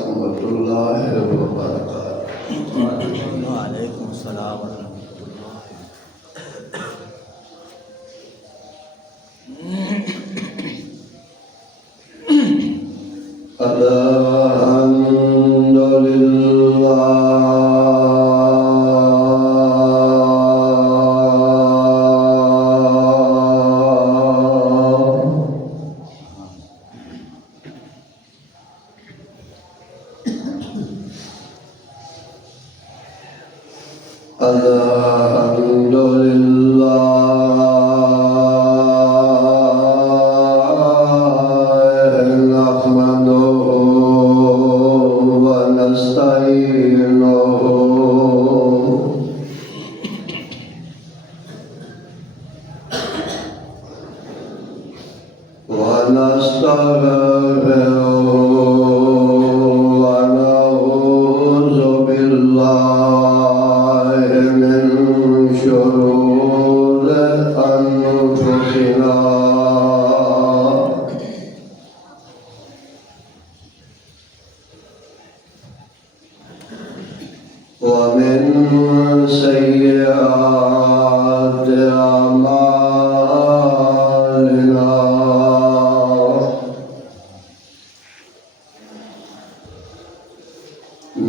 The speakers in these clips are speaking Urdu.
ورحمۃ اللہ وبرکاتہ۔ وعلیکم السلام ورحمۃ اللہ۔ الحمد للہ الحمد للہ نحمده ونستعینه ونستغفره ونعوذ بالله من شرور أنفسنا ومن سيئات أعمالنا،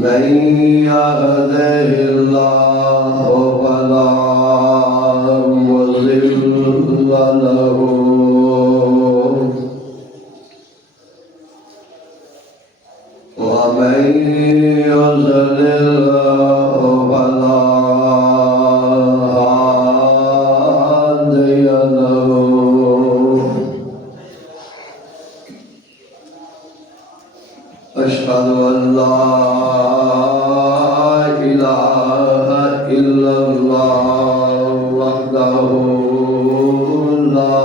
من يهده الله فلا مضل له ومن يضلل فلا هادي له، أشهد أن لا إله إلا الله وحده لا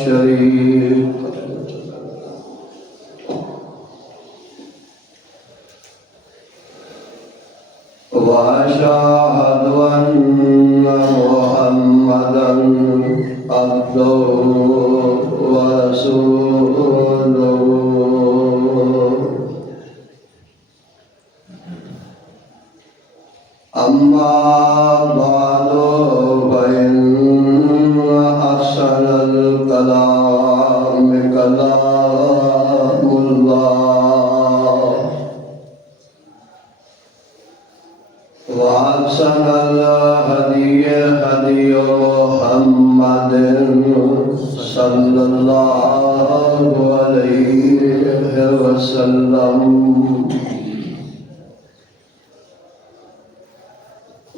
شريك له، وأشهد أن محمدا عبده ورسوله، أما بعد فإن أحسن الكلام كلام الله، وأحسن الهدي هدي محمد صلى الله عليه وسلم،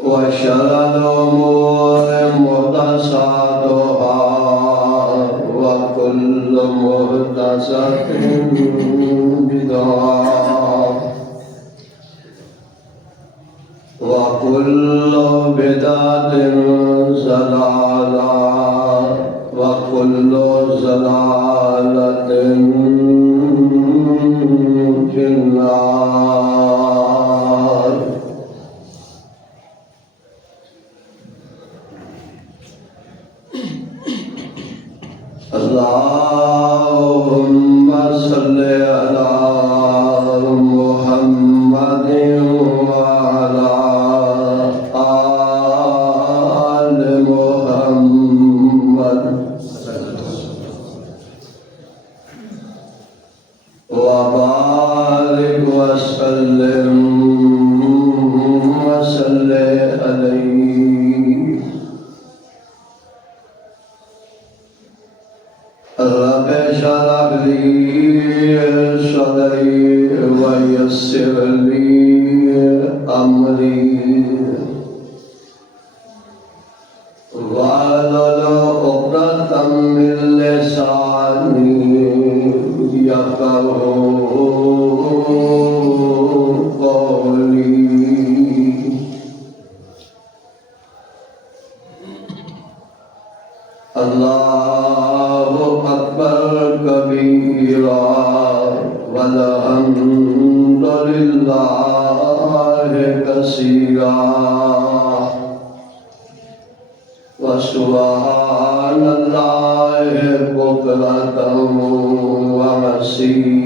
وشر الأمور محدثاتها وكل محدثة بدعة وكل بدعة ضلالة وكل ضلالة في النار۔ اللهم صل على محمد وعلى آل محمد وبارك وسلم عليه۔ رب اشرح لي صدري ويسر لي أمري واحلل عقدة من لساني يفقهوا قولي۔ الله أكبر كبيرا والحمد لله كثيرا وسبحان الله بكرة وأصيلا۔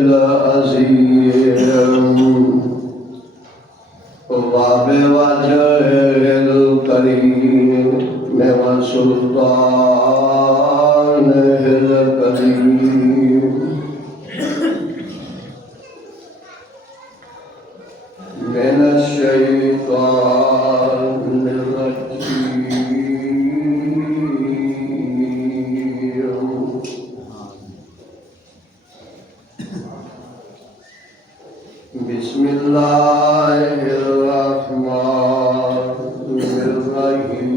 العظيم وبوجهه الكريم وسلطانه الكريم من الشيطان الرجيم بسم الله الرحمن الرحيم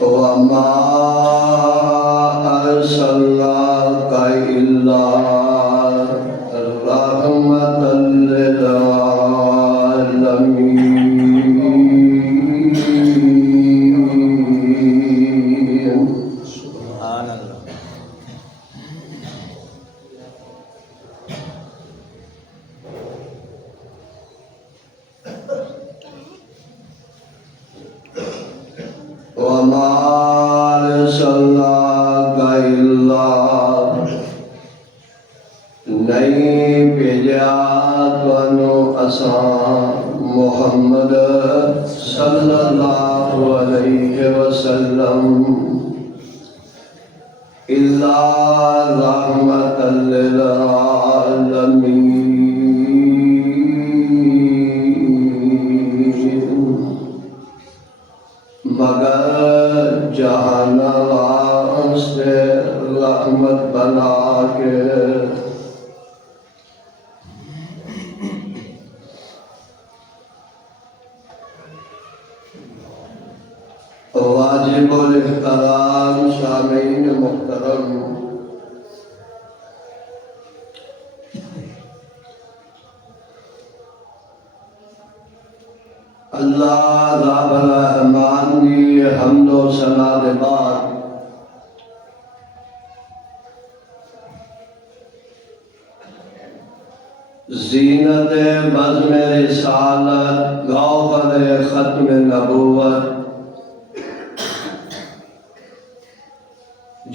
وما أرسلناك إلا رحمة للعالمين سبحان اللہ. وما أرسلناك إلا نہیں بھیجا تو اساں محمد صلی اللہ علیہ وسلم الا رحمت للعالمین مگر جہان واسطے رحمت بنا کے واجب الاحترام سامعین محترم، اللہ رب الرحمن کی حمد و ثنا دے بعد زینت بزم رسالت گوہر ختم نبوت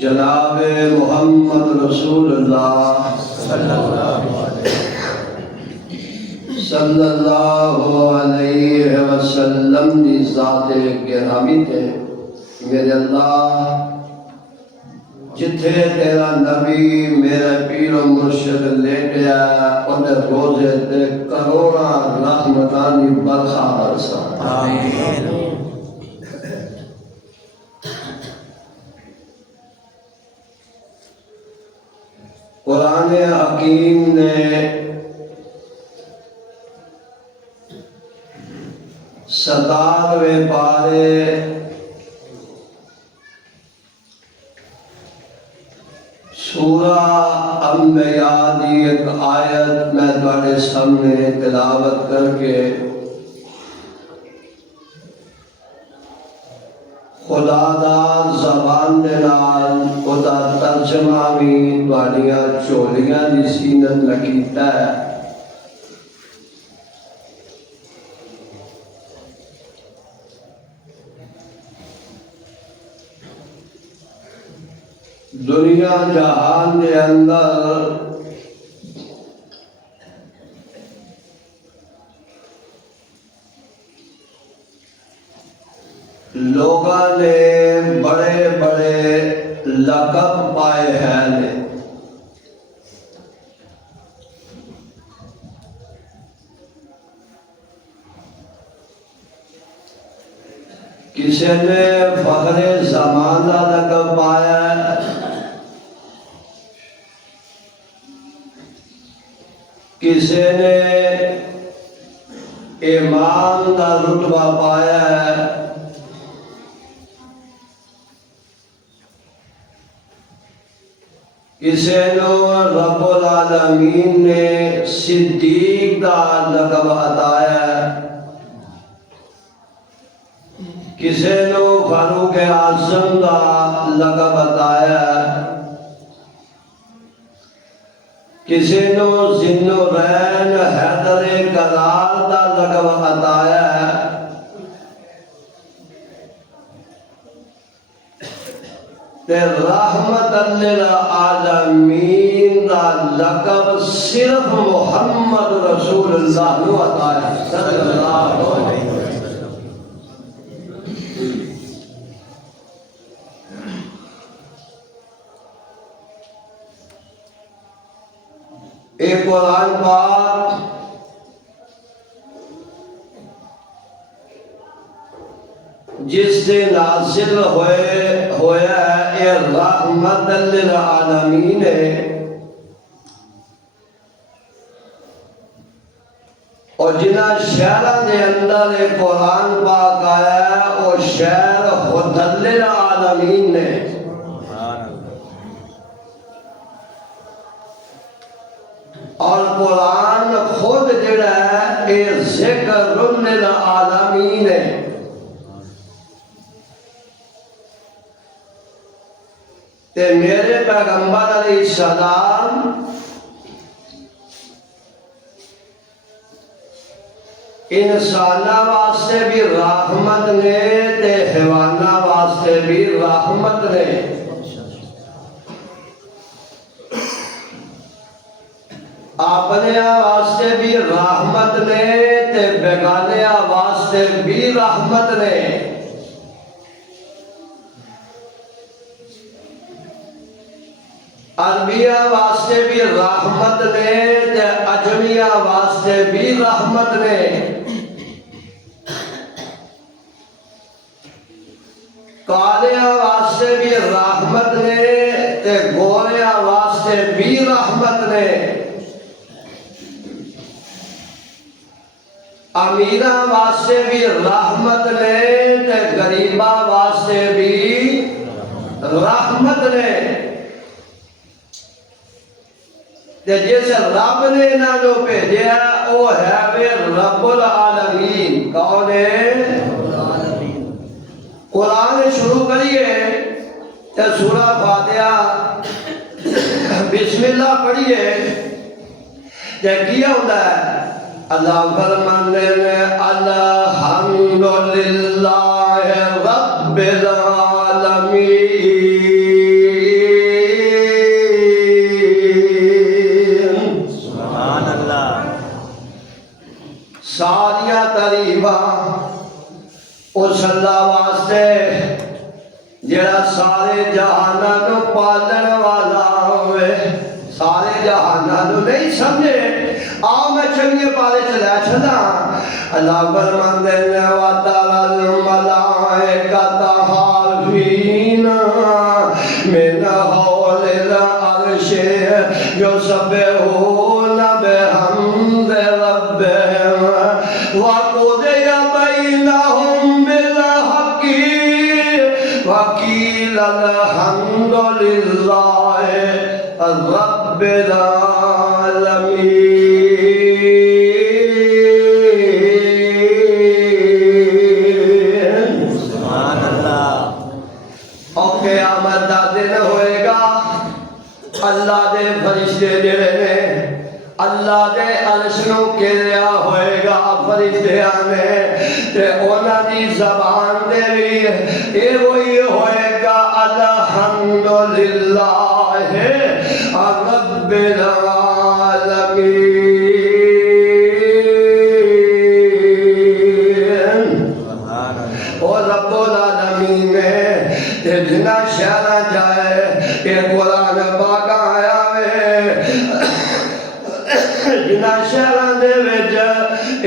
جناب محمد رسول اللہ صلی اللہ علیہ وسلم دی ذات گرامی تے میرے اللہ جتھے تیرا نبی میرے پیر و مرشد لیٹیا انہیں روزے تے کروڑا رحمتانی برخا برسا. آمین. قرآن حکیم نے ستارویں پارے سورہ انبیاء دی ایک آیت میں تمہارے سامنے تلاوت کر کے خدا دا زبان دے نال خدا ترجمہ بھی تواڈیاں چولیاں دی سینت لکیتا ہے. دنیا جہان دے اندر لوگاں نے بڑے بڑے لقب پائے ہیں. کسی نے فخر زمان کا لقب پایا ہے، کسی نے امام کا رتبہ پایا ہے، کسی نے رب العالمین نے صدیق کا لقب عطایا ہے، کسی نے فاروق اعظم کا لقب عطایا ہے، کسی نے ذی النورین تے رحمت للعالمین دا لقب صرف محمد رسول اللہ نو عطا ہے صلی اللہ علیہ وسلم۔ ایک قرآن پاک جس سے نازل ہویا ہے اے رحمت للعالمین ہے، اور جنہ شہرہ دے اندر ایک قرآن پاک آیا ہے وہ شہر ہدی للعالمین ہے۔ اور قرآن خود جڑا ہے اے ذکر للعالمین ہے۔ تے میرے پیغمبر علیہ السلام انسانہ واسطے بھی رحمت نے تے حیوانہ واسطے بھی رحمت نے۔ اپنے واسطے بھی رحمت نے تے بیگانے واسطے بھی رحمت نے۔ عربیہ واسطے بھی رحمت نے تے اجمیہ واسطے بھی رحمت نے۔ کالیاں واسطے بھی رحمت نے تے گوریاں واسطے بھی رحمت نے۔ امیراں واسطے بھی رحمت نے تے غریباں واسطے بھی رحمت نے۔ جیسے رب نے انہاں نو بھیجیا وہ ہے وے رب العالمین۔ کون ہے؟ قرآن شروع کریے تے سورہ فاتحہ بسم اللہ پڑھیے تے کیا ہوتا ہے؟ اللہ فرماندے نے الحمدللہ رب العالمین۔ سبحان اللہ۔ ساریاں تعریفاں اس اللہ واسطے جڑا سارے جہاناں نو پالن والا ہوئے۔ سارے جہاناں نو نہیں سمجھے آؤ میں چنگے پالے چلے چھنا۔ اللہ فرماندے نے وَتَرَى الْمَلَائِكَةَ حَافِينَ مِنْ حَوْلِ الْعَرْشِ يُسَبِّحُونَ بِحَمْدِ رَبِّهِمْ وَقُضِيَ بَيْنَهُمْ بِالْحَقِّ وَقِيلَ الْحَمْدُ لِلَّهِ رَبِّ الْعَالَمِينَ۔ سبحان اللہ۔ اور قیامت دا دن ہوئے گا، اللہ دے فرشتے جڑے نے اللہ دے عرش نو گھیریا ہوئے گا فرشتیاں نے تے انہاں دی زبان دے بھی اے وہی ہوئے گا الحمدللہ رب العالمین۔ اور رب العالمین نے جنا شہرہ جائے کہ قرآن پاک آیا ہے جنا شہرہ دے وچ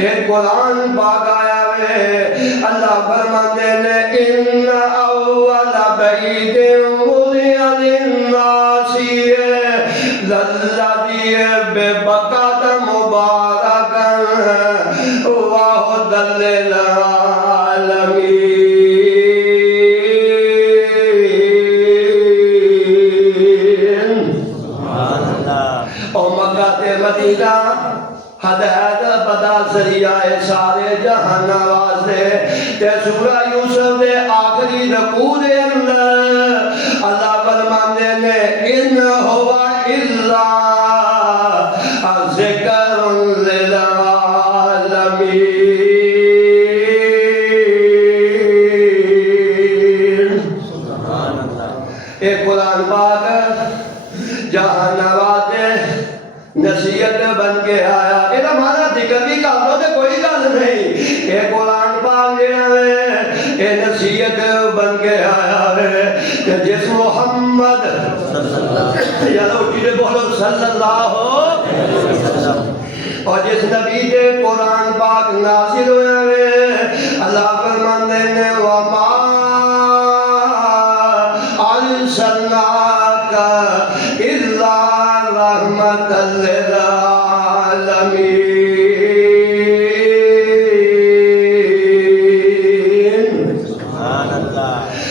ایک قرآن پاک آیا ہے۔ اللہ فرماندے نے ان اول بیت وضع للناس للذی ببکۃ مبارکا وہدی للعالمین۔ اور مکہ تے مدینہ ہدایت پتا ذریعہ ہے سارے جہان واسطے۔ تے سورہ یوسف دے آخری رکوع دے اندر اللہ فرماندے نے ان هو الا ذکر للعالمین۔ ایک کبھی کر دو تو کوئی گل نہیں یہ قرآن پاک جڑا ہے یہ نصیحت بن کے آیا ہے کہ جس محمد یار اٹھی دے بولو صلی اللہ اور جس نبی دے قرآن پاک نازل ہویا ہے اللہ فرماندے نے وما ارسلناک الا رحمۃ للعالمین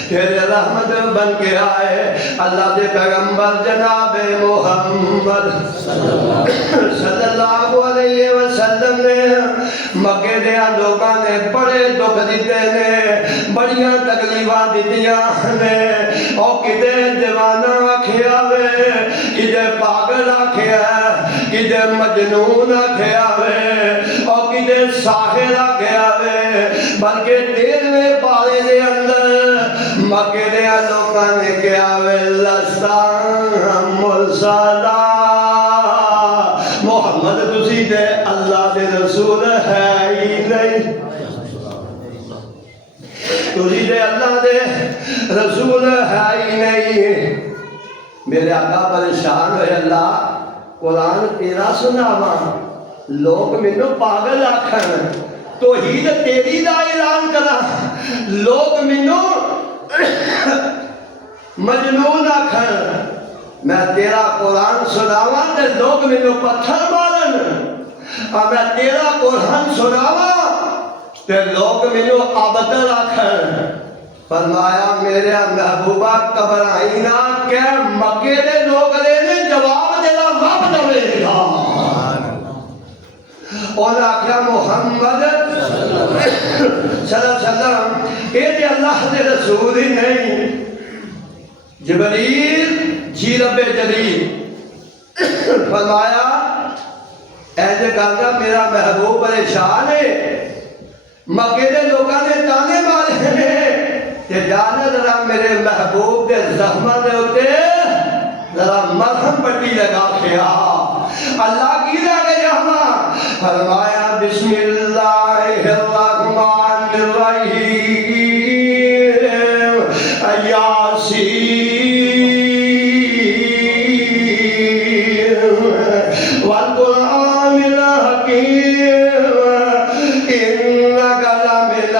تیرے رحمت بن کے آئے اللہ دے پیغمبر جناب محمد صلی اللہ علیہ وسلم نے مکے دیا لوگاں نے بڑے دکھ دیتے نے بڑیاں تکلیفاں دتیاں نے اور کدے دیوانہ آکھیا وے کدے پاگل آکھیا کدے مجنون آکھیا وے اور کدے ساحر آکھیا وے بلکہ 13ویں پارے دے اندر مکے دیا لوگاں نے کیا وے لستان مرسلا محمد تسی دے اللہ دے رسول ہے ہی نہیں تسی دے اللہ دے رسول ہے ہی نہیں میرے آقا پریشان ہوئے اللہ قرآن تیرا سناواں لوگ مینوں پاگل آکھن توحید تیری دا اعلان کرا لوگ مینوں مجنون آکھن میں تیرا قرآن سناواں تے لوگ مینوں پتھر مارن اور میں تیرا قرآن سناواں تے لوگ مینوں ابتر آکھن فرمایا میرے محبوبہ گھبرائی نہ کہ مکے دے لوگ نے جواب تیرا رب دے گا اور آخیا محمد صلی اللہ علیہ وسلم یہ اللہ دے رسول ہی نہیں جبریل جی رب جلیل فرمایا ایسے کہا میرا محبوب پریشان ہے مکے دے لوگاں نے تانے مارے ہیں کہ جانے ذرا میرے محبوب دے زخمہ دے ہوتے ذرا مرہم پٹی لگا کھیا اللہ کی لگے جہاں فرمایا بسم اللہ الرحمن الرحیم یاسین والقرآن الحکیم انک لمن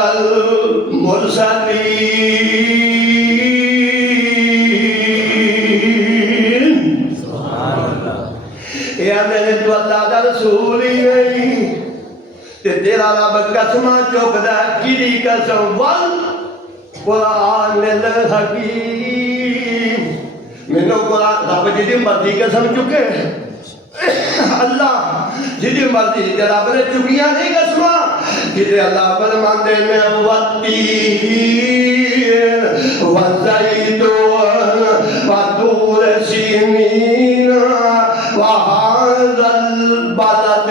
المرسلین میرے تو اللہ دا رسول ہی نہیں تے تیرا رب قسمہ چکدا کیڑی قسم قرآن الحکیم مینوں قرآن رب جی مرضی قسم چکے اللہ جی مرضی تے رب نے چکیاں نہیں قسماں جی اللہ فرماندے نے والتین والزیتون وطور سینین وهذا البلد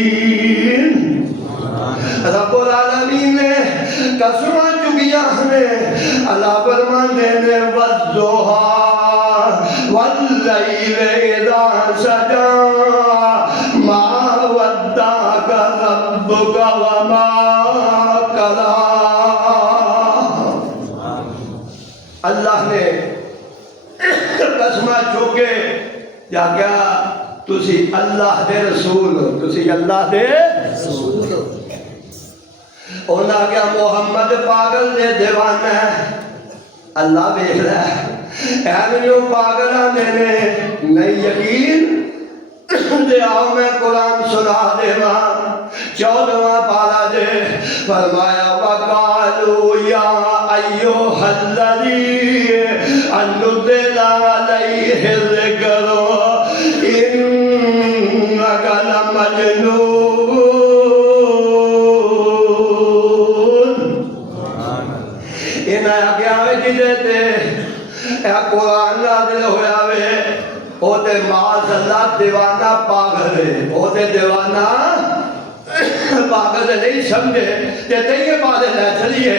الأمين رب العالمین نے قسمہ چکیاں ہیں اللہ فرماندے نے والضحى واللیل اذا سجى ما ودعك ربك وما قلى اللہ نے قسمہ چوکے یا کیا تسی اللہ دے رسول تسی اللہ دے رسول انہاں کیا محمد پاگل دے دیوانہ ہے اللہ بیخ رہا ہے ایمنیوں پاگل آنے نے نہیں یقین دے آؤ میں قرآن سنا دے ماں 14واں پارا دے فرمایا وَقَالُوا يَا أَيُّهَا الَّذِي أَنُّزِلَ عَلَيْهِ الذِّكْرُ إِنَّكَ لَمَجْنُونٌ انہیں آگیا ہوئے جدے تے قرآن نازل ہویا ہوئے ہوتے معاذ اللہ دیوانہ پاگل ہے ہوتے دیوانہ پاگل نہیں سمجھے کہتے یہ باتیں نہ چلیے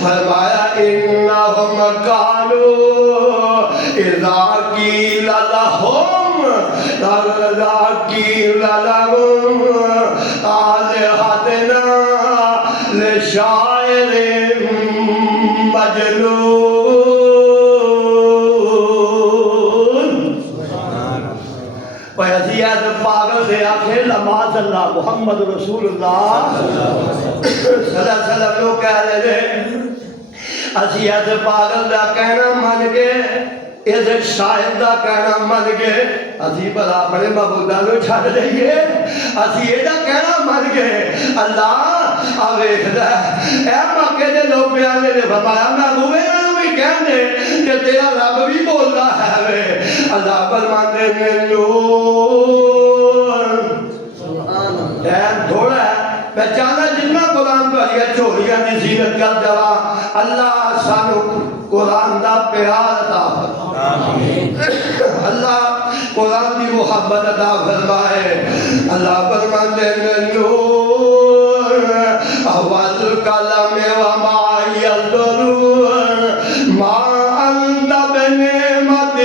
فرمایا انہم کانو اذا قیل لهم آلہتنا لشاعر مجنون. حضرت پاگل سے آنکھیں لماز اللہ محمد رسول اللہ صلی اللہ علیہ وسلم لوگ کہہ رہے تھے اسی ایسے پاگل دا کہنا من گئے ایسے شاہد دا کہنا من گئے اسی پر اپنے معبودہ نو چھڑ دئیے اسی یہ دا کہنا من گئے. اللہ آویخ دا اے مکہ دے لوگ بیانے نے فرمایا محبوبے نو بھی کہنے کہ تیرا رب بھی بول رہا ہے وے. اللہ فرمانے میں نور ٹائم تھوڑا ہے پہچانا جتنا قرآن تو علیہ چوریاں دی زینت کر جوا. اللہ سانو قرآن دا پیار عطا فرمائے اللہ قرآن دی محبت عطا فرمائے. اللہ فرماندے میں نور اول کلام وما یضرون ما انت بنعمت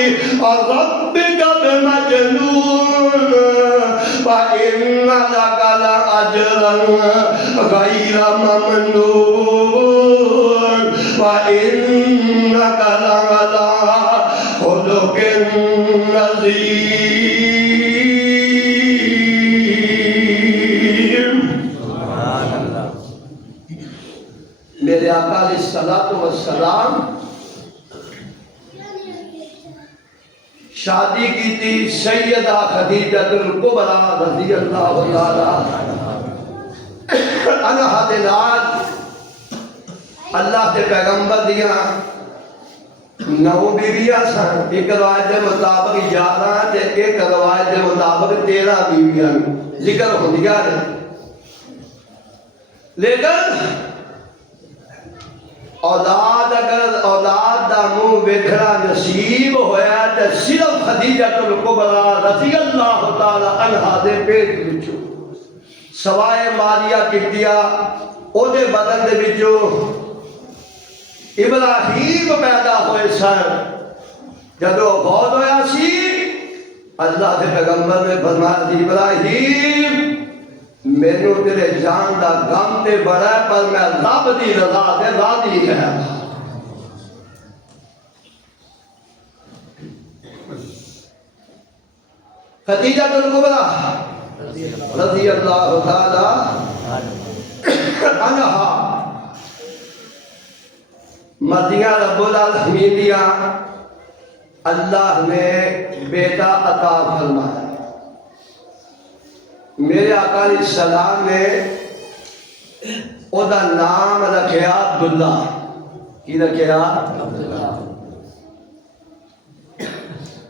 ربک بمجنون وَإِنَّ لَكَ لَأَجْرًا غَيْرَ مَمْنُونٍ وَإِنَّكَ لَعَلَىٰ خُلُقٍ عَظِيمٍ. میرے آقا علیہ الصلوٰۃ والسلام شادی کی تھی سیدہ خدیجہ الکبریٰ رضی اللہ تعالیٰ عنہا دے نال اللہ کے پیغمبر دیاں 9 بیویاں سن. ایک روایت کے مطابق 11 تے ایک روایت کے مطابق 13 بیویاں ذکر ہوندیاں نے. لیکن اولاد اگر اولاد دا منہ ویکھنا نصیب ہویا تے صرف خدیجہ الکبریٰ رضی اللہ تعالی عنہا دے پیٹ وچوں سوائے ماریہ کتیا او دے بدن دے وچوں ابراہیم پیدا ہوئے سن. جدو فوت ہویا سی اللہ دے پیغمبر نے فرمایا سی ابراہیم مینوں تیرے جان دا غم تے بڑا ہے پر میں رب دی رضا تے راضی ہے. خدیجہ الکبریٰ رضی اللہ تعالی عنہا مرضیاں رب العالمین دیاں اللہ نے بیٹا عطا فرمایا. میرے آقا علیہ السلام نے او دا نام رکھیا عبداللہ. کی رکھیا؟ عبداللہ.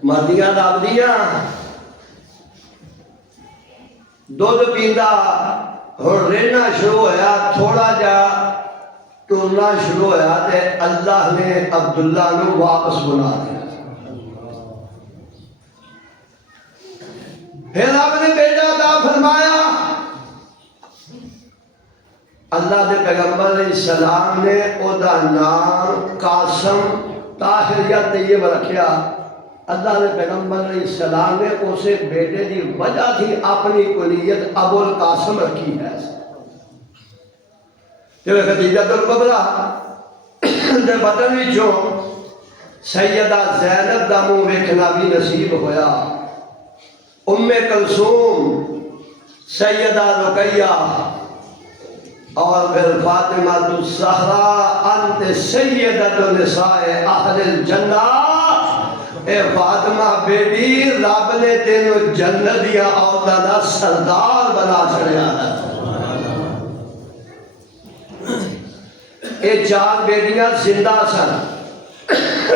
مردیاں دابدیاں دودھ پیندا ہن رہنا شروع ہویا تھوڑا جا ٹورنا شروع ہویا تے اللہ نے عبداللہ نو واپس بنا دیا. پھر آپ نے بیٹا عطا فرمایا. اللہ دے پیغمبر علیہ السلام نے او دا نام قاسم طاہر یا طیب رکھیا. اللہ دے پیغمبر علیہ السلام نے اسے بیٹے دی وجہ تھی اپنی کنیت ابو القاسم رکھی ہے. جب خدیجہ الکبریٰ دے بدن وچوں سیدہ زینب دا منہ ویکھنا بھی نصیب ہویا. ام کلثوم سیدہ رقیہ اور پھر فاطمہ الزہرا انت سیدۃ نساء اہل الجنہ. اے فاطمہ بیٹی رب نے تینوں جنت دیا عورتاں دا سردار بنا چھڑیا ہے. اے 4 بیٹیاں زندہ سن.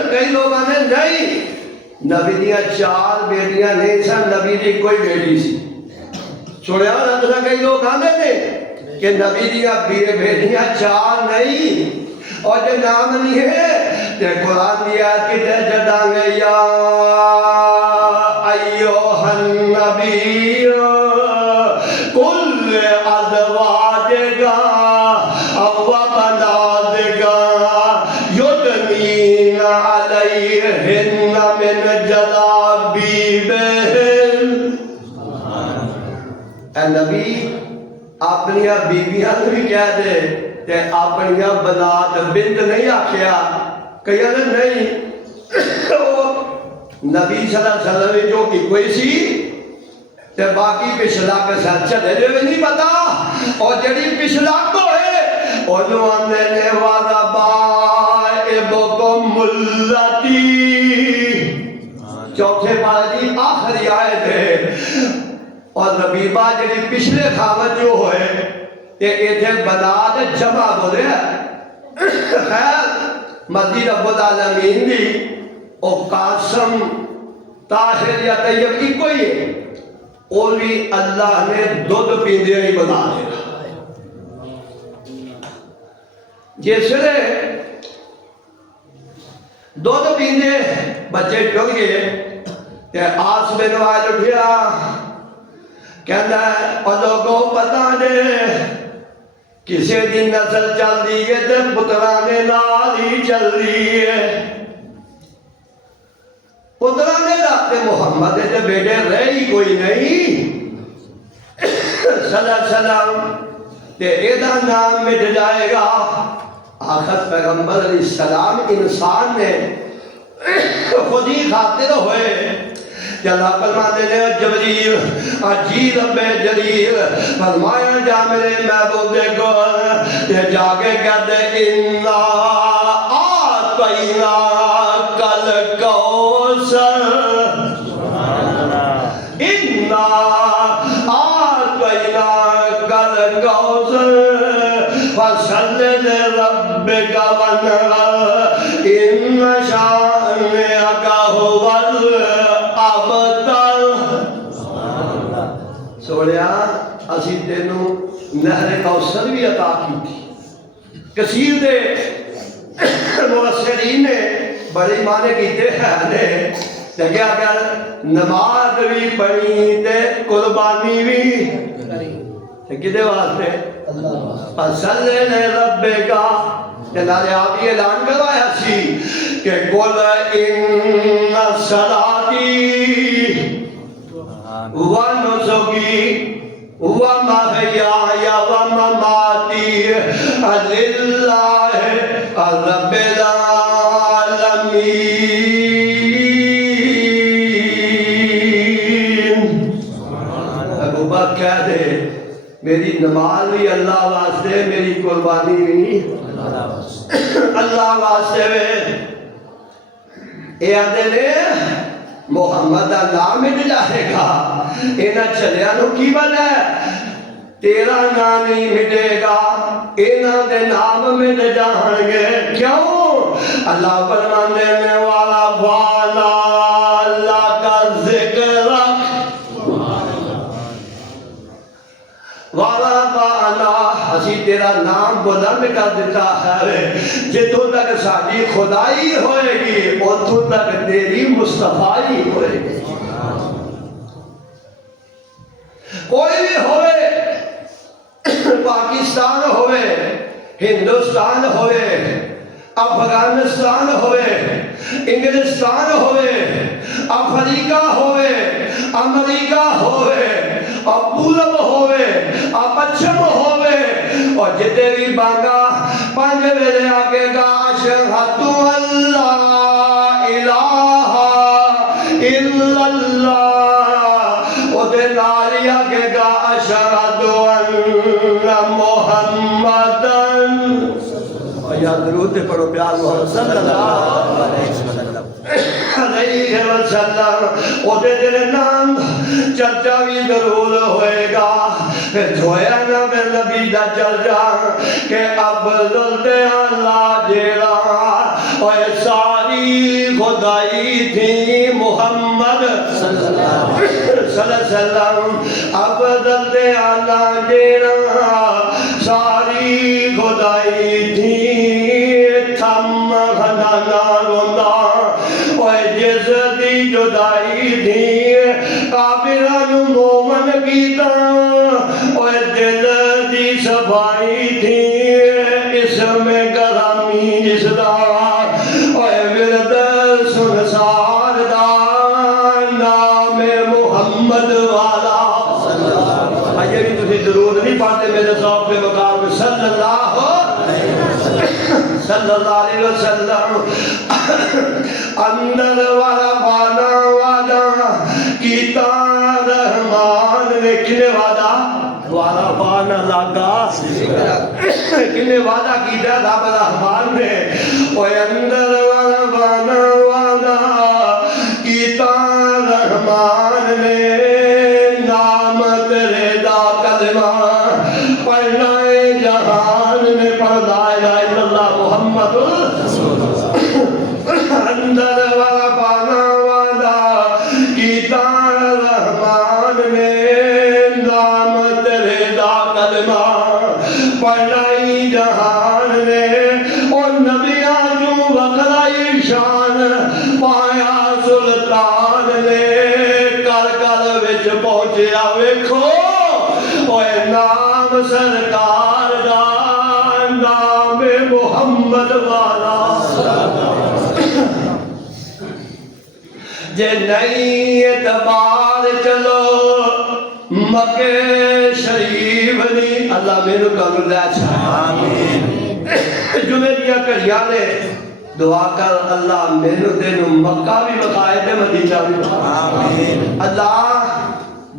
کئی لوگ آنے نہیں نبی دیا 4 بیٹیاں نہیں سن نبی دی کوئی بیٹی سی. سنیا نا کئی لوگ آنے نے کہ نبی دیا بیٹیاں 4 نہیں اور جو نام نہیں ہے تے قرآن دیا کتے جداں گے یا ایوہ النبی کل ازواجگا و بناتگا یدنین علیہن من ربهم. اے نبی اپنی بیبیاں بھی کہہ دے تے اپنی بنات بنت نہیں آکھیا کہیا نہیں نبی صلی اللہ علیہ وسلم جو کی کوئی سی تے باقی پچھلا کے ساتھ چلے جو نہیں پتا اور جڑی پچھلا کو ہے انہوں آنے نے والا بائبکم اللتی چوتھے پارے دی آخری آیت ہے اور ربیبہ جڑی پچھلے خامت جو ہوئے کہ ایتھے بنات جمع بولے خیر مزید رب العالمین دی او قاسم طاہر یا طیب کی کوئی ہے اور بھی اللہ نے دودھ پیندے ہی بنا دیا جس لے دودھ پیندے بچے ٹھل گئے کہ آس میں نوائل اٹھیا کہنا ہے اور لوگوں پتہ دے کسی دن نسل چل دی ہے تے پترانے نالی چل دی ہے پترانے لاتے محمد تے بیٹے رہی کوئی نہیں صلی اللہ علیہ وسلم تے ایدہ نام مٹ جائے گا آخر پیغمبر علیہ السلام انسان نے خود ہی خاطر ہوئے کہ اللہ فرماتے ہیں جبریل عجیب رب جلیل فرمایا جا میرے محبوب کو یہ جاگے کہتے انا آتینا کل کوثر انا آتینا کل کوثر فصل لربک وانحر ان شانئک هو سوڑیا اسی تینوں نہر کوثر بھی عطا کی تھی کثیر دے مفسرین نے بڑی معنی کیتے ہیں کہ اگر نماز بھی پڑھی تے قربانی بھی کدے واسطے فصل لربک جناب آپ یہ اعلان کروایا سی کہ قل ان صلاتی ونسکی ومحیای ومماتی للہ رب العالمین ابو بکر کہہ دے میری نماز بھی اللہ واسطے میری قربانی بھی اللہ واسطے میں اے آدھے نے محمد دا نام مٹ جائے گا اینا چلیا نو کی بنا ہے تیرا نام نہیں مٹے گا اینا دے نام مٹ جائیں گے کیوں اللہ فرمانے میں والا والا اللہ کا ذکر رکھ والا والا اسی تیرا نام بلند کر دیتا ہے جتوں تک ساری خدائی ہوئے گی اتوں تک تیری مصطفائی ہوئے گی کوئی بھی ہوئے پاکستان ہوئے ہندوستان ہوئے افغانستان ہوئے انگلستان ہوئے افریقہ ہوئے امریکہ ہوئے اور پورب ہوئے اور پچھم ہوئے اور جتے بھی بانگا پانچ ویلے آگے گا اشہد اللہ الہ الا اللہ او دے نالی آگے گا اشہد ان محمدن یا درود پڑھو پیار محمد صلی اللہ علیہ وسلم او دے تیرے نام چرچا بھی ضرور ہوئے گا پھر دھویا نا میں نبی دا چرچا کہ افضل دے اللہ جیرا اور ساری خدائی تھی محمد صلی اللہ علیہ وسلم افضل دے اللہ جیرا ساری خدائی تھی تھم خنانا روندا اور جس دی جدائی تھی کافران مومن کیتا اور دل دی صفائی تھی اس میں گرامی جس دا اور ورد سنسار دا نام محمد والا یہ بھی تھی ضرور نہیں پڑھتے میرے صاحب کے مقام میں صلی اللہ علیہ وسلم اندر والا بانا والا کیتا رحمان نے کنے وعدہ والا بانا لگا کنے وعدہ کیتا رب رحمان نے اوہ اندر والا بانا والا کیتا رحمان نے نام تیرے دا کلمہ پڑھنا جہان میں پڑھ لا الہ الا اللہ محمد اندر والا بانا والا کیتا رحمان نے نام تیرے دا کلمہ پڑھنا جہان نے اور نبیاں جو وقرائی شان پایا سلطان نے کر کر وچ پہنچیا ویکھو اوے نام سرکار دا نام محمد والا جے نہیں اعتبار چلو مکے شریف نہیں اللہ میرے کو لے چھا آمین جمعے دیا کریاں نے دعا کر اللہ میرے دینو مکہ بھی بخائے دے مدینہ بھی بخائے آمین اللہ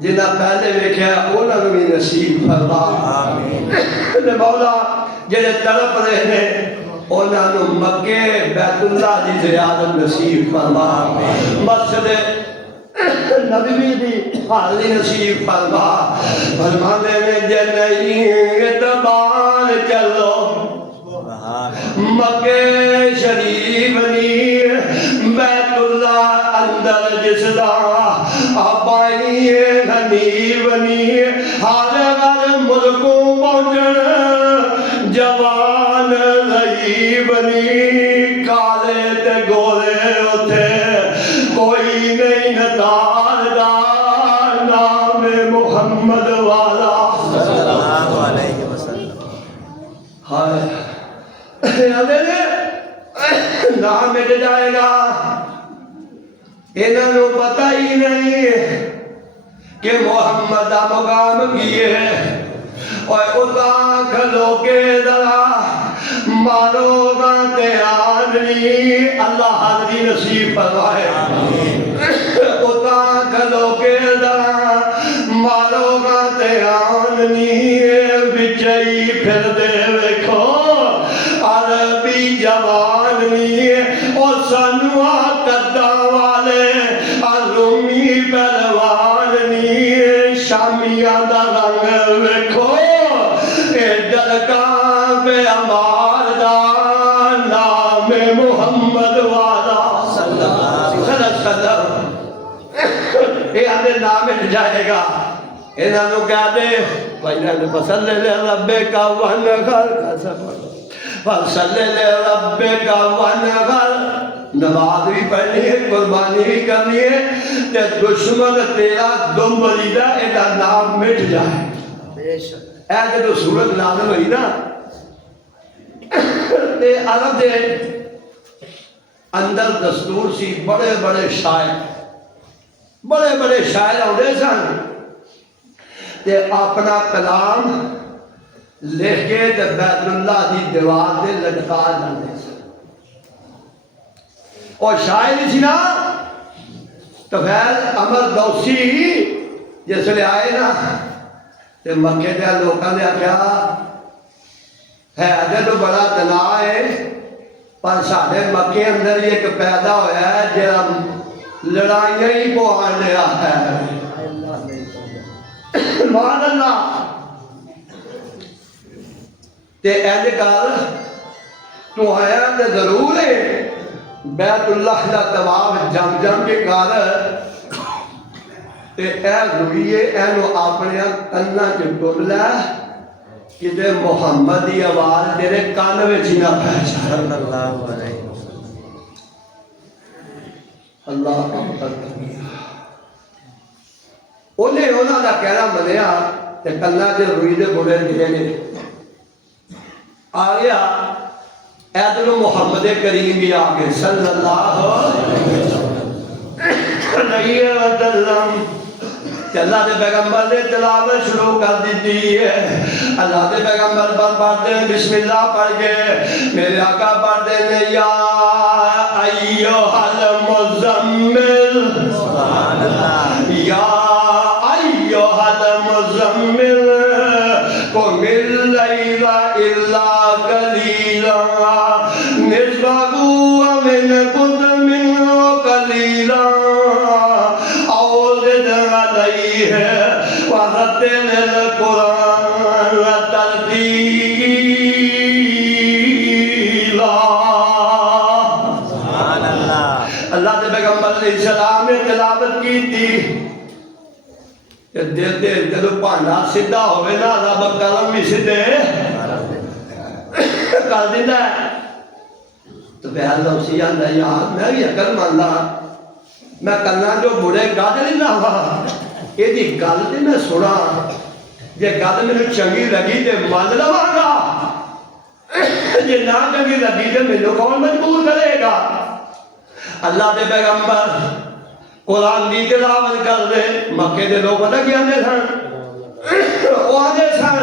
جنہ پہلے ویکھیا اونا بھی نصیب فرما آمین مولا جنہیں طرف رہے نے اونا نو مکے بیت اللہ دی زیادت نصیب فرما مسجد نبی دی حالی نصیب فرما فرمانے میں جے نہیں اعتبار چلو مکے شریف نی بیت اللہ اندر جس دا آبائی غنیب نی ہر غر ملکوں پہنچن جوان غیب نی کالے تے گولے ہوتے کوئی نہیں نتار دا نام محمد والا صلی اللہ علیہ وسلم ہائے نام مٹ جائے گا انہوں پتہ ہی نہیں کہ محمد دا مقام کیے اور اتا کھلو کے ذرا مارو گا تیان نہیں اللہ حضری نصیب فرمائے اتا کھلو کے ذرا مارو گا تیان نہیں بچائی پھر دے ویکھو عربی جوان نہیں اور سنوا قدہ والے رومی پہلوان نہیں شامیاں دا رنگ ویکھو اے دلکاں پہ امار دا نام محمد والا صلی اللہ علیہ وسلم اے آدھے نام مٹ جائے گا انہاں نو کہہ دے وَإِنَّ فَصَلِّ لِرَبِّكَ وَانْحَرْ فَصَلِّ لِرَبِّكَ وَانْحَرْ نماز بھی پڑھنی ہے قربانی بھی کرنی ہے تے دشمن تیرا دم بلیدہ ایدہ نام مٹ جائے اے جو صورت نازل ہوئی نا تے عرب دے اندر دستور سی بڑے بڑے شاعر ہوندے سن تے اپنا کلام لکھ کے تے بیت اللہ دی دیوار دے لٹکا جاندے سن اور شاعر سی نا طفیل عمر دوسی جس لئے آئے نا تے مکے دے لوکاں نے کیا ہے ادھر تو بڑا تناع ہے پر ساڑھے مکے اندر یہ ایک پیدا ہویا ہے جہاں لڑائیاں ہی پوہان لیا ہے مان اللہ تے اہل کار تو آیا تے ضرور ہے بیت اللہ دا طواف جم کے کار تے اے رویے اینو اپنے کناں چ ٹول لے کہ دے محمد دی آواز تیرے کان وچ ہی نہ پہچان صلی اللہ علیہ وسلم اللہ اکبر انہیں انہوں دا کہنا منیا تے کناں تے روی دے بڑے نکلے نے آ گیا ایدل محمد کریم بھی آگے صلی اللہ علیہ وسلم اللہ کے پیغمبر نے تلاوت شروع کر دیتی ہے. اللہ کے پیغمبر پر پڑھتے ہیں بسم اللہ پڑھ کے. میرے آقا پڑھتے ہیں یا ایھا المزمل سبحان اللہ یا ایھا المزمل قم اللیل الا قلیلا نصفہ وانقص منہ قلیلا او زد علیہ ورتل القرآن ترتیلا. سبحان اللہ اللہ کے پیغمبر علیہ السلام نے تلاوت کی تھی. دل جدو بھانڈا سیدھا ہوئے نا رب قلم بھی سیدھے کر دینا ہے. تو بہر لوسی آندا یار میں بھی عقل ماندا میں کرنا جو برے گل نہیں نہ وا یہ گل تے میں سنا جے گل مینوں چنگی لگی تے مان لواں گا جے نہ چنگی لگی تے مینوں کون مجبور کرے گا. اللہ دے پیغمبر قرآن دی تلاوت کر دے. مکے دے لوگ پتہ کیا آندے سن وہ آندے سن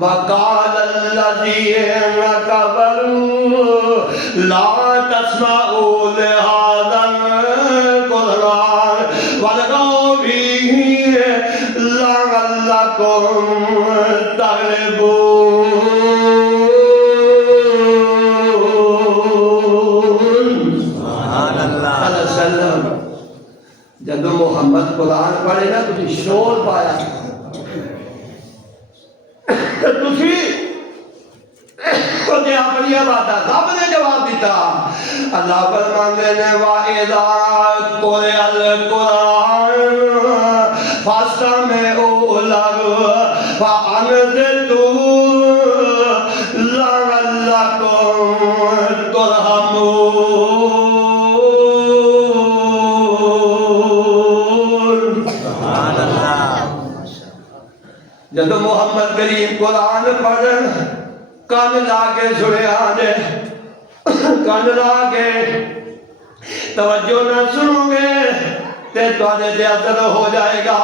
وقال الذين كفروا لا تسمعوا لهذا القرآن والغوا فيه لعلكم تغلبون. سبحان اللہ صلی اللہ علیہ وسلم جدو محمد قرآن پڑھے نا تھی شور پایا تھی اپنی باتیں رب نے جواب دیتا. اللہ فرماندے نے وَإِذَا قُرِئَ الْقُرْآنُ فَاسْتَمِعُوا لَهُ وَأَنصِتُوا لَعَلَّكُمْ تُرْحَمُونَ. سبحان اللہ جدو محمد کریم قرآن پڑھن کان لا کے سنیا دے کان لا کے توجہ نہ سنو گے تے تواڈے تے اثر ہو جائے گا.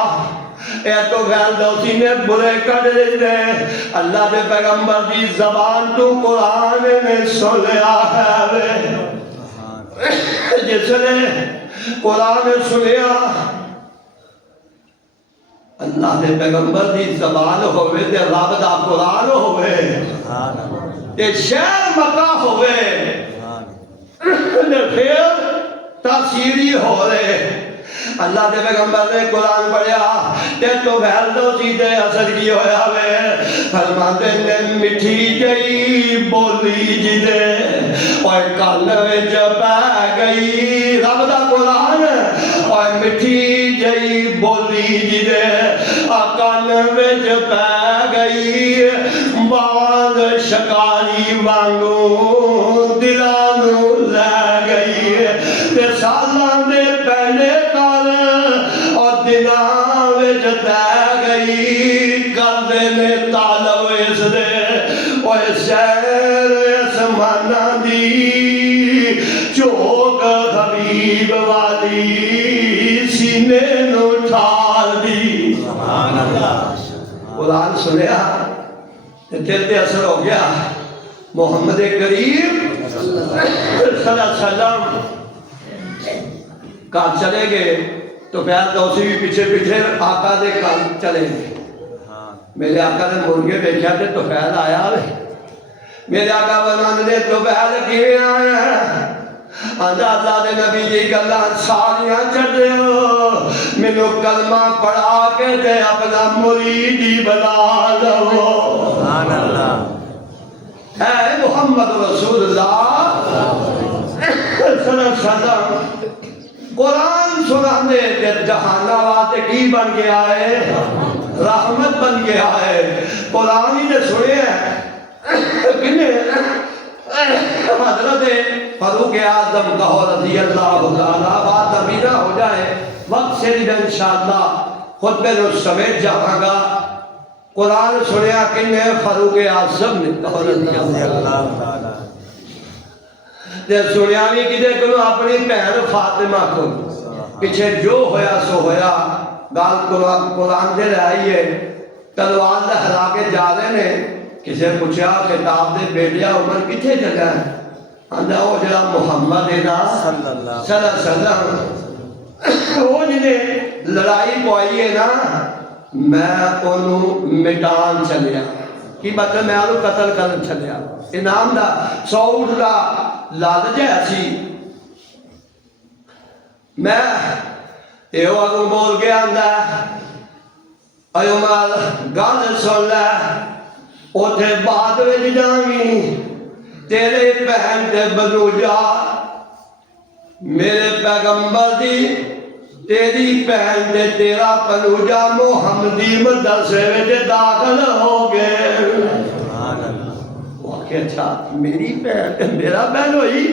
اے تو غیر دوسی نے برے کڈ دیتے. اللہ دے پیغمبر دی زبان تو قرآن نے سن لیا ہے. جس نے قرآن سنیا اللہ دے پیغمبر دی زبان ہوئے تے رب دا قرآن ہوئے سبحان اللہ تے شہر مکہ ہوئے سبحان تے پھر تاثیری ہو رہے. اللہ دے پیغمبر نے قرآن پڑھیا تے تو غیر دو چیزیں اثر کی ہویا وے. فرماتے نے مٹھی جئی بولی جی دے اور کان وچ پے گئی رب دا قرآن اور مٹھی جئی بولی جی دے کان وچ پے گئی باز شکاری وانگو دلاں نوں لے گئی تے سالاں دے پہلے کال اور دلاں وچ تے گئی کردے نے طالب اس دے اوے شہر اسماناں دی چوک حبیب والی سینے نوں ٹھار دی. سبحان اللہ قرآن سنیا دل پہ اثر ہو گیا. محمد کریم صلی اللہ علیہ وسلم کہاں چلے گئے تو پہل دوسری بھی پیچھے پیچھے آقا دے کہاں چلے گئے. میرے آقا نے مرگے دیکھا تھے تو پہل آیا ہے. میرے آقا بنانے نے تو پہل کیے آیا آنجا اللہ دے نبی جی گلہ سالیاں چڑھے ہو منو کلمہ پڑھا کے دے اپنا مریدی بنا لو. سبحان اللہ اے محمد رسول اللہ صلی اللہ علیہ وسلم قرآن سنانے تے جہانوات کی بن گیا ہے رحمت بن گیا ہے. قرآن ہی نے سنے ہیں کنے حضرت فاروق اعظم کہو رضی اللہ تعالیٰ بات ابھی نہ ہو جائے وقت سے بھی انشاءاللہ خطبے نو سمیٹ جاؤں گا. قرآن سنیا کنے فاروق اعظم نے کہو رضی اللہ تعالیٰ تے سنیا بھی کدے کنو اپنی بہن فاطمہ کو پیچھے جو ہویا سو ہویا گل قرآن دے رہی ہے تلوار لہرا کے جا رہے نے کسے پوچھا خطاب دے بیٹیا عمر کتنے جگہ ہے آندا وہ جڑا محمد ہے نا صلی اللہ صلی اللہ علیہ وسلم وہ جنہیں لڑائی پوائی ہے نا میں انہوں مٹان چلیا کی مطلب میں انہوں قتل کرن چلیا انعام دا سعود دا لالچ ہے سی میں یہ اگوں بول کے آندا اے عمر گل سن لے اوتھے بعد وچ جاویں تیرے بہن تے بنوجا میرے پیغمبر دی تیری بہن تے تیرا بنوجا محمدی مدرسے وچ داخل ہو گئے سبحان اللہ وہ کہ اچھا میری بہن تے میرا بہن ہوئی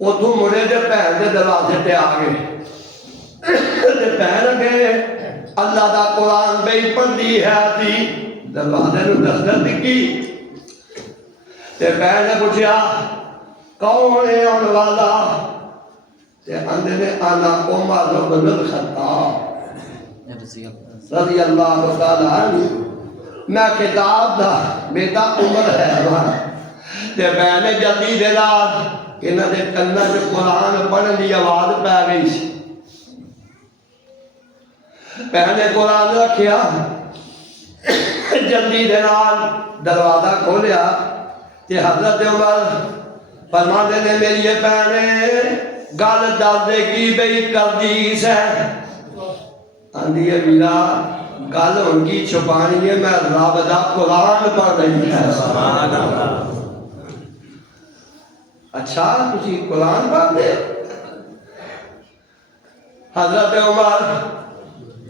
اتوں مڑے دے بہن دے دروازے تے آ گئے تے بہن اگے اللہ دا قرآن بے پڑھدی ہے تھی دروازے نو دستک دتی تے بہن نے پوچھا کون ہے آن والا تے اندے نے آنا عمر بن الخطاب رضی اللہ تعالی عنہ میں خطاب دا بیٹا عمر ہے تے بہن نے جلدی دے نال انہاں دے کناں وچ قرآن پڑھن دی آواز پی گئی سی بہن نے قرآن رکھیا جلدی دے نال دروازہ کھولیا تے حضرت عمر فرماندے نے میری یہ بہنے گل دس دے کی بئی کردی سے آندھی ہے میرا گل ان کی چھپانی ہے میں رب دا قرآن پڑھ رہی ہے سبحان اللہ اچھا تسی قرآن پڑھ دے حضرت عمر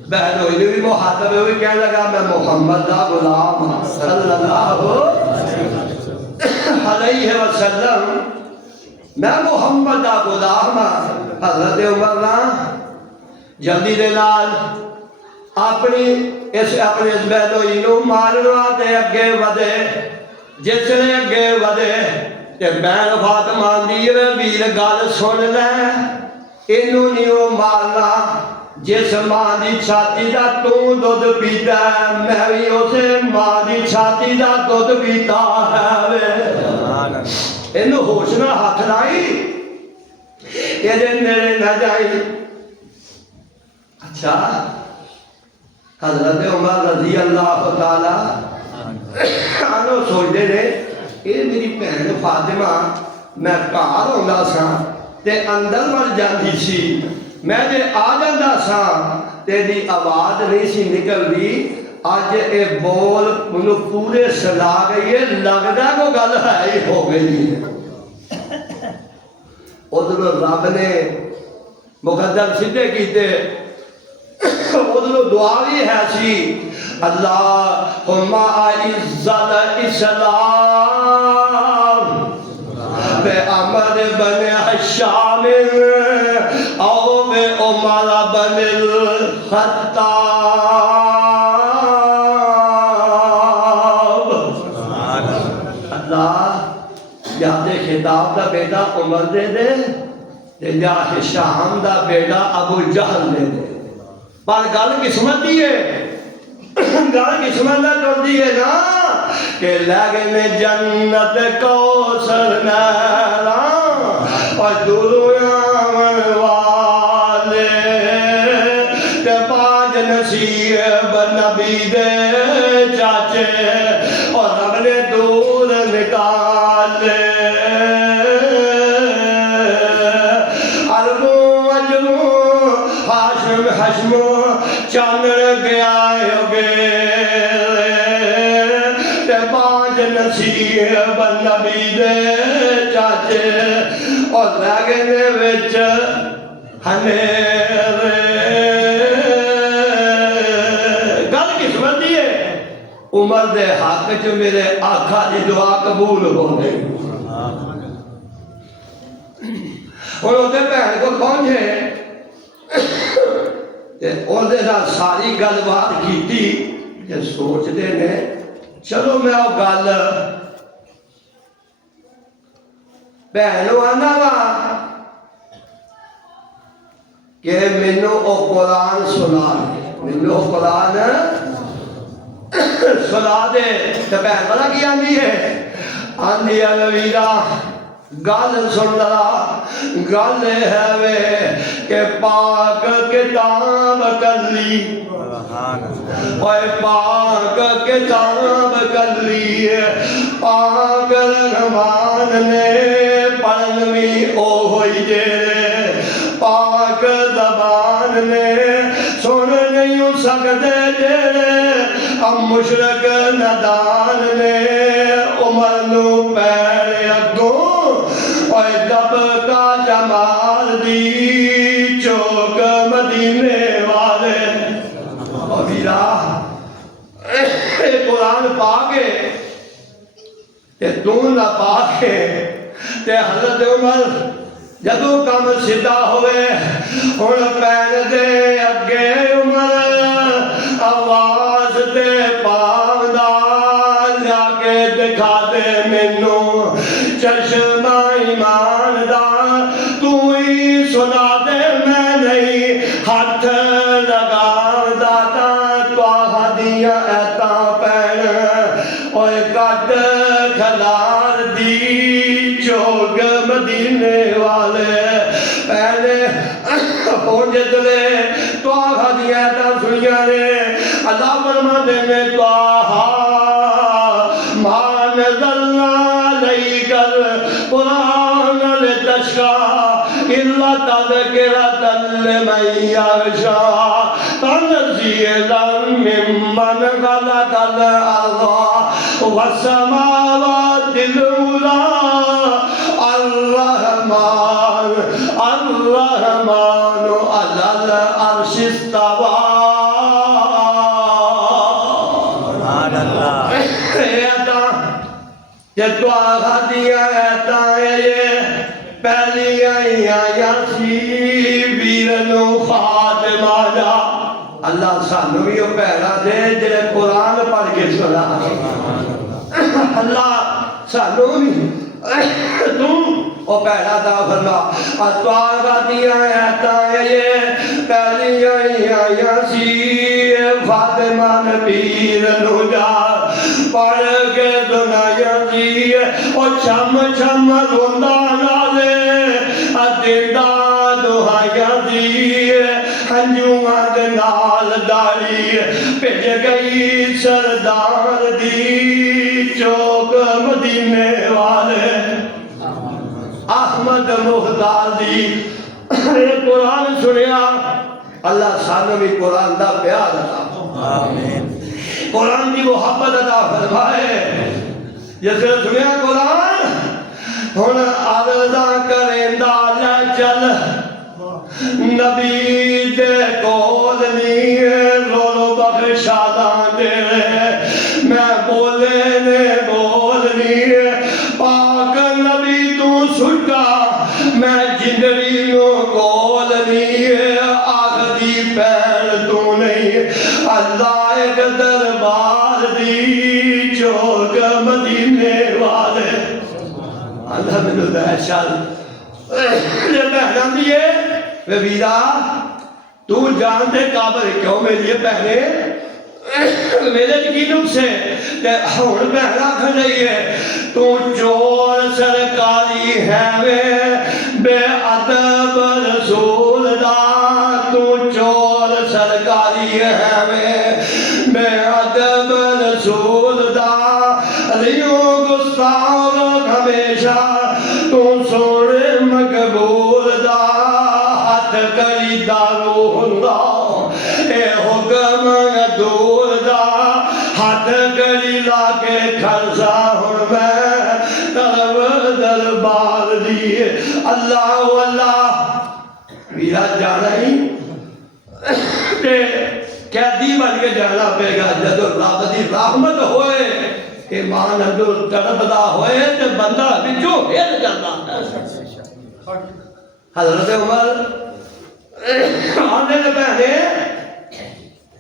بہن ہوئی بھی محاطب ہوئی کہنے لگا میں محمد دا غلام صلی اللہ علیہ وسلم میں محمد دا غلام حضرت عمر نا جلدی دے نال اپنی اس بہن ہوئی نو مارنا دے اگے ودے جس نے اگے ودے تے بہن فاطمہ دی ویر گل سن لے اینوں نہیں او مارنا جس ماں دی چھاتی دا تو دودھ پیتا ہے میں بھی اسے ماں دی چھاتی دا دودھ پیتا ہے اینوں ہوش نہ ہاتھ لائی یہ نیڑے نہ جائی اچھا حضرت عمر رضی اللہ تعالی عنہ سوچتے نے یہ میری بہن فاطمہ میں گھر ہوندا سا تے اندر مر جاندی سی میں جے آ جاندا سا تیری آواز نہیں سی نکلدی اج اے بول منو پورے سلا گئی ہے لگدا کو گل ہے ہی ہو گئی ہے ادھر رب نے مقدر سیدھے کیتے ادھر دعا بھی ہے سی اللہم اعز الاسلام بے عمر بن حشام او بے عمر بن الخطاب اللہ یا دے خطاب دا بیٹا عمر دے دے یا حشام دا بیٹا ابو جہل دے دے پر گل قسمت دی ہے گل قسمت دا ٹر دی ہے نا کہ لگنے جنت کوثر نہرا اور دنیا والے تے پانچ نصیب نبی دے چاچے اور رب نے دور نکالے عربوں عجموں ہاشم حشموں چاندر گیا ہوگے تے پانچ نصیب نبی دے چاچے اور لگنے وچ ہنیرے گل قسمت دی ہے عمر دے حق چ میرے آقا دی دعا قبول ہو گئی اور اُتے بہن کو پہنچے تے اُندے نال ساری گل بات کیتی تے سوچدے نے چلو میں او گل بہنوں آنا وا کہ مینوں او قرآن سنا دے، مینوں او قرآن سنا دے۔ تے بہن پتہ کی آندی ہے؟ آندی ہے ویرا گل سن لا، گل ہے وے کہ پاک کتاب کلی، سبحان اللہ اوے پاک کتاب کلی، پاک رحمان نے پڑھن وی او ہوئی جے، پاک زبان نے سن نہیں سکدے جے، اب مشرک ندان نے عمر نو پیر اگوں اوے دب کا جمال دی چوک مدینے والے۔ او ویرا قرآن پا کے تے تو نہ پا کے تے حضرت عمر جدو کم سیدھا ہوئے ہن پین دے اگے عمر آواز تے پاوندا جا کے دکھا دے مینوں چشمہ ایمان دا، تو ہی سنا دے میں نہیں ہاتھ لگاوندا، تواہ دیاں ایتاں پین اوے کڈ کھلار دی چوک مدینے والے پہلے ہون جتنے تواہ دیاں ایتاں سنیاں نے اللہ فرماندے نے تواہ ما نزلنا علیک القرآن لتشقى إلا تذکرۃ لمن یخشیٰ تنزیلا ممن خلق الأرض والسماوات العلی الرحمن الرحمن علی العرش استوى۔ سبحان اللہ یہ تو آغا دیا ایتا ہے یہ پہلی آئیاں سی ویرنو خاتمہ جا۔ اللہ سانو بھی وہ پہلا دے جنہیں قرآن پڑھ کے سنا، اللہ سانو بھی تم وہ پہلا دا فرما۔ تو آغا دیا ایتا ہے یہ پہلی آئیاں سی فاطمہ نبی رنو جا پڑھ کے دنیا دی او چھم چھم روندا نالے دیندہ دہائیاں دی ہنجواں دے نال داڑھی بھیج گئی سردار دی چوک مدینے والے احمد مختار دی۔ قرآن سنیا اللہ سانو بھی قرآن دا پیار عطا آمین قرآن دی محبت عطا فرمائے۔ جیسے سنیا قرآن ہن عرضاں کریندا لے چل نبی دے کول نہیں رو بخشاداں دے میں بولے نے بولنی پاک نبی تو سٹا میں جنری نو کول نہیں آخری پیر تو نہیں اللہ ایک دربار دی چوک مدینے والے۔ اللہ میں نے دہشت یہ بہنان دیئے وے ویرا تو جانتے کعبہ کیوں میری بہنے میرے کی نقصے کہ ہون بہنا کھڑی ہے تو چور سرکاری ہے وے بے ادب رسول دا، تو چور سرکاری ہے وے بے ادب رسول دا، ریوں گستاخ ہمیشہ تو سوڑے مقبول دا، ہاتھ کری دارو ہندا اے حکم دور دا، ہاتھ کری لا کے کھرسا ہن میں طلب دربار دیئے۔ اللہ اللہ میرا جانا ہی قیدی بن کے جانا پے گا جدو رب دی رحمت ہوئے ایمان اندر تڑپدا ہوئے تے بندہ بچو ہل جاتا۔ حضرت عمر آنے نے پہنے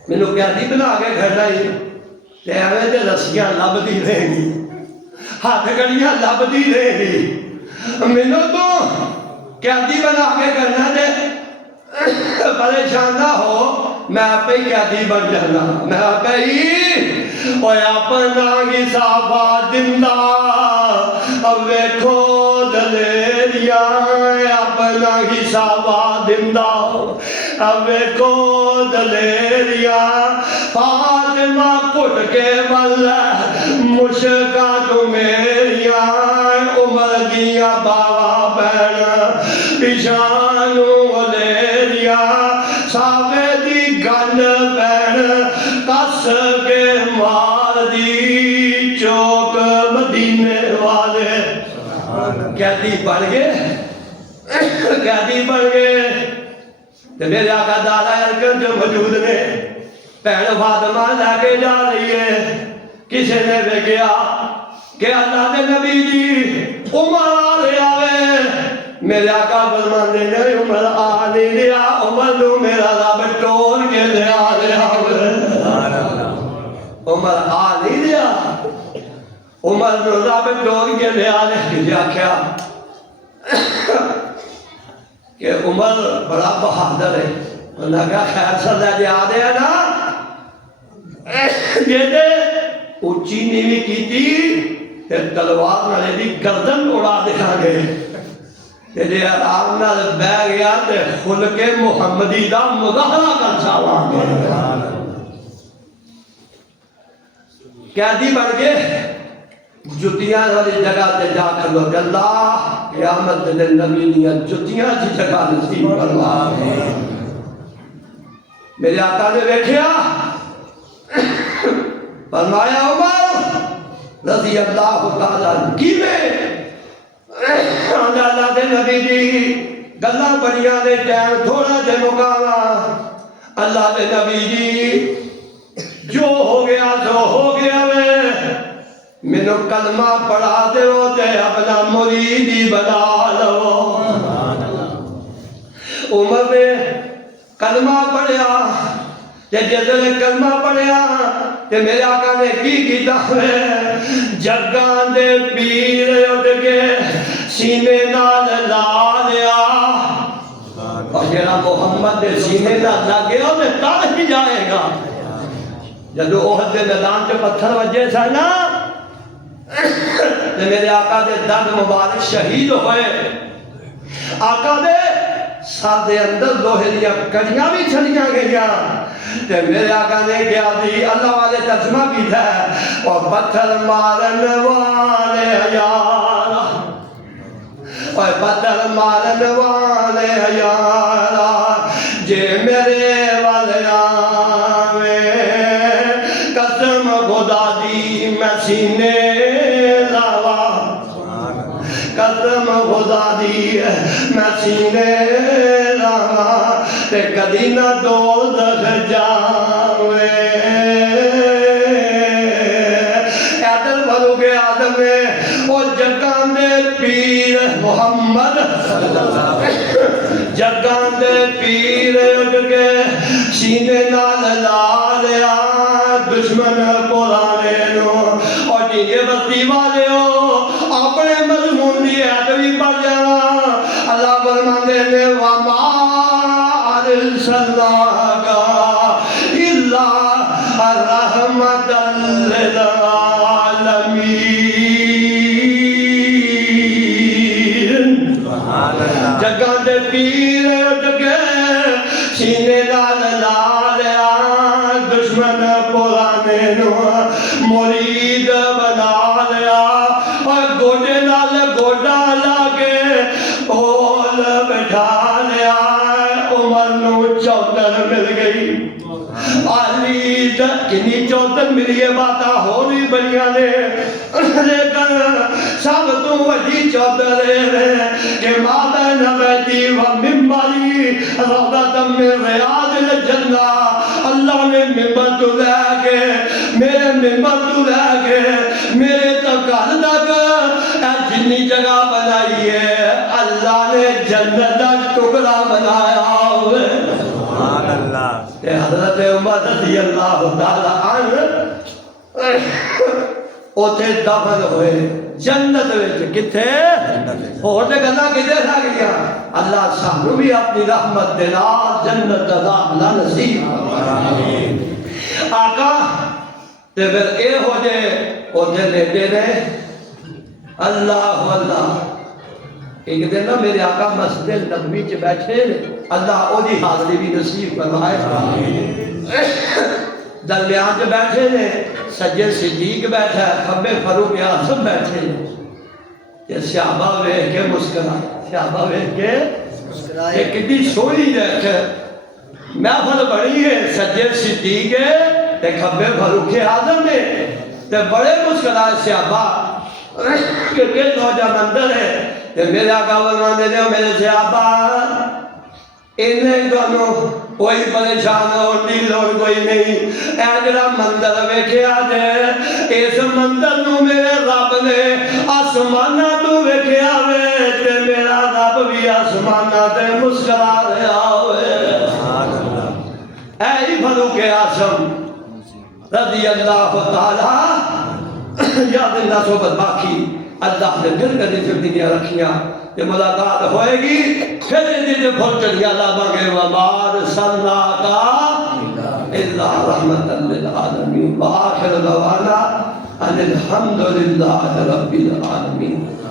میں نے قیدی بنا کے کھڑنا ہی تے ایویں تے رسیاں لب دی رہیں گی ہاتھ کڑیاں لب دی رہیں گی، میں نے تو قیدی بنا کے کرنا تے پریشان نہ ہو میں آپ ہی قیدی بن جانا میں آپ ہی اوے اپنا حسابا دندا اب ویکھو دلیریا اپنا حسابا دندا اب ویکھو دلیریا فاطمہ کٹ کے بل مشکا تو میریا عمر دیا باوا بہن پیشانو لیریا ساوے دی گن بہن کس کے مار دی چوک مدینے والے قیدی بن گئے قیدی بن گئے تے میرے آقا دادا ارکن جو موجود نے بہن فاطمہ لے کے جا رہی ہے کسی نے بھی کیا کہ اللہ نے نبی جی عمر آ رہا ہے میرے آقا فرماندے نے عمر آ نہیں رہا عمر نو میرا رب ٹور کے لے آ رہا ہے عمر آ نہیں رہا عمر نو رب ٹور کے لے آ رہا ہے آکھیا کہ عمر بڑا بہادر ہے انہاں کہا خیر صدا جی آ رہے ہیں نا جیدے اچھی نیوی کی تھی تے تلوار نالے دی گردن اڑا دکھا گئے تے جے آرام نال بہ گیا تے خلق محمدی دا مظاہرہ کر چاوا قیدی بن گئے جتیاں والی جگہ تے جا کھلو اللہ قیامت دے نبی دیاں جتیاں جی جگہ نصیب فرما میرے آقا نے دیکھیا فرمایا عمر رضی اللہ تعالیٰ کی میں اللہ دے نبی دی گلہ بڑیاں دے ٹائم تھوڑا دے مقامہ اللہ دے نبی جی جو ہو گیا جو ہو گیا مینو کلمہ پڑھا دے تے اپنا مریدی بنا لو عمر نے کلمہ پڑھیا تے جدل کلمہ پڑھیا تے میرے آقا نے کی کیتا ہے جگاں دے پیر اٹھ کے سینے نال لا لیا اور جڑا محمد دے سینے نال لگے اونے تاں ہی جائے گا جدو احد دے میدان تے پتھر وجے سن نا تے میرے آقا دے دند مبارک شہید ہوئے آقا دے سر دے اندر لوہے دیا کڑیاں بھی چھڑیاں گئیاں تے میرے آقا نے کیا دی اللہ والے ترجمہ کی تھا اور پتھر مارن والے یارا اور پتھر مارن والے یارا جے میرے والے آوے قسم خدا دی میں سینے لاوا قسم خدا دی میں سینے لاوا تے کدی نہ دوزخ جاوے عدل بھرو گے آدم اور جگان دے پیر محمد جگان دے پیر اٹھ کے سینے نال لا لیا دشمن پرانے نو اور ڈیگے بستی والے ہو اپنے مضمون دی ادبی پڑھ جانا اللہ فرماندے نے وما ارسلناک الا رحمۃ للعالمین جگہ دے پیر اٹھ کے سینے نال لا لیا دشمن پرانے نو مرید بنا لیا اور گوڑے نال گوڑا لا کے اول بٹھا لیا عمر نو چودر مل گئی علی کنی چودر ملی ہے باتا ہو نہیں بڑیاں نے لیکن سب تو وجی چودر ہے کہ مادا نبیتی و ممبری روضہ من ریاض الجنہ اللہ نے ممبر تو لے کے میرے ممبر تو لے کے میرے تک جنی جگہ بنائی ہے اللہ نے جنت کا ٹکڑا بنایا ہوئے سبحان اللہ کہ حضرت عمر رضی اللہ تعالیٰ عنہ اوتھے دفن ہوئے جنت وچ کتے اور تے گلاں کدے رہ گیا اللہ سانو بھی اپنی رحمت دے نال جنت دا داخلہ نصیب آمین آقا تے پھر اے ہو جے اوتھے لیٹے رہے اللہ اللہ ایک دن نا میرے آقا مسجد نبوی چ بیٹھے اللہ او دی حاضری بھی نصیب فرمائے درمیان چ بیٹھے نے سجے صدیق بیٹھا ہے کھبے فاروق اعظم بیٹھے نے صحابہ ویکھ کے مسکرائے صحابہ ویکھ کے مسکرائے کتنی سونی دیکھ محفل بڑی ہے سجے صدیق ہے تے کھبے فاروق اعظم نے تے بڑے مسکرائے صحابہ کہ نوجوان اندر ہے تے میرے آقا فرماندے نے میرے صحابہ انہیں دونوں کوئی پریشان ہونے کی لوڑ کوئی نہیں اے جڑا مندر ویکھیا جے اس مندر نو میرے رب نے آسماناں تو ویکھیا وے تے میرا رب بھی آسماناں تے مسکرا رہا ہوئے سبحان اللہ اے ہی فاروق اعظم رضی اللہ تعالی یاد اللہ صحبت باقی اللہ نے دل کر دی زندگیاں رکھیاں کہ ملاقات ہوئے گی پھر دیجے بھول چڑھی اللہ مانگے وَمَا أَرْسَلْنَاكَ إِلَّا رَحْمَةً لِلْعَالَمِينَ وَآخِرُ دَعْوَانَا أَنِ الْحَمْدُ لِلَّهِ رَبِّ الْعَالَمِينَ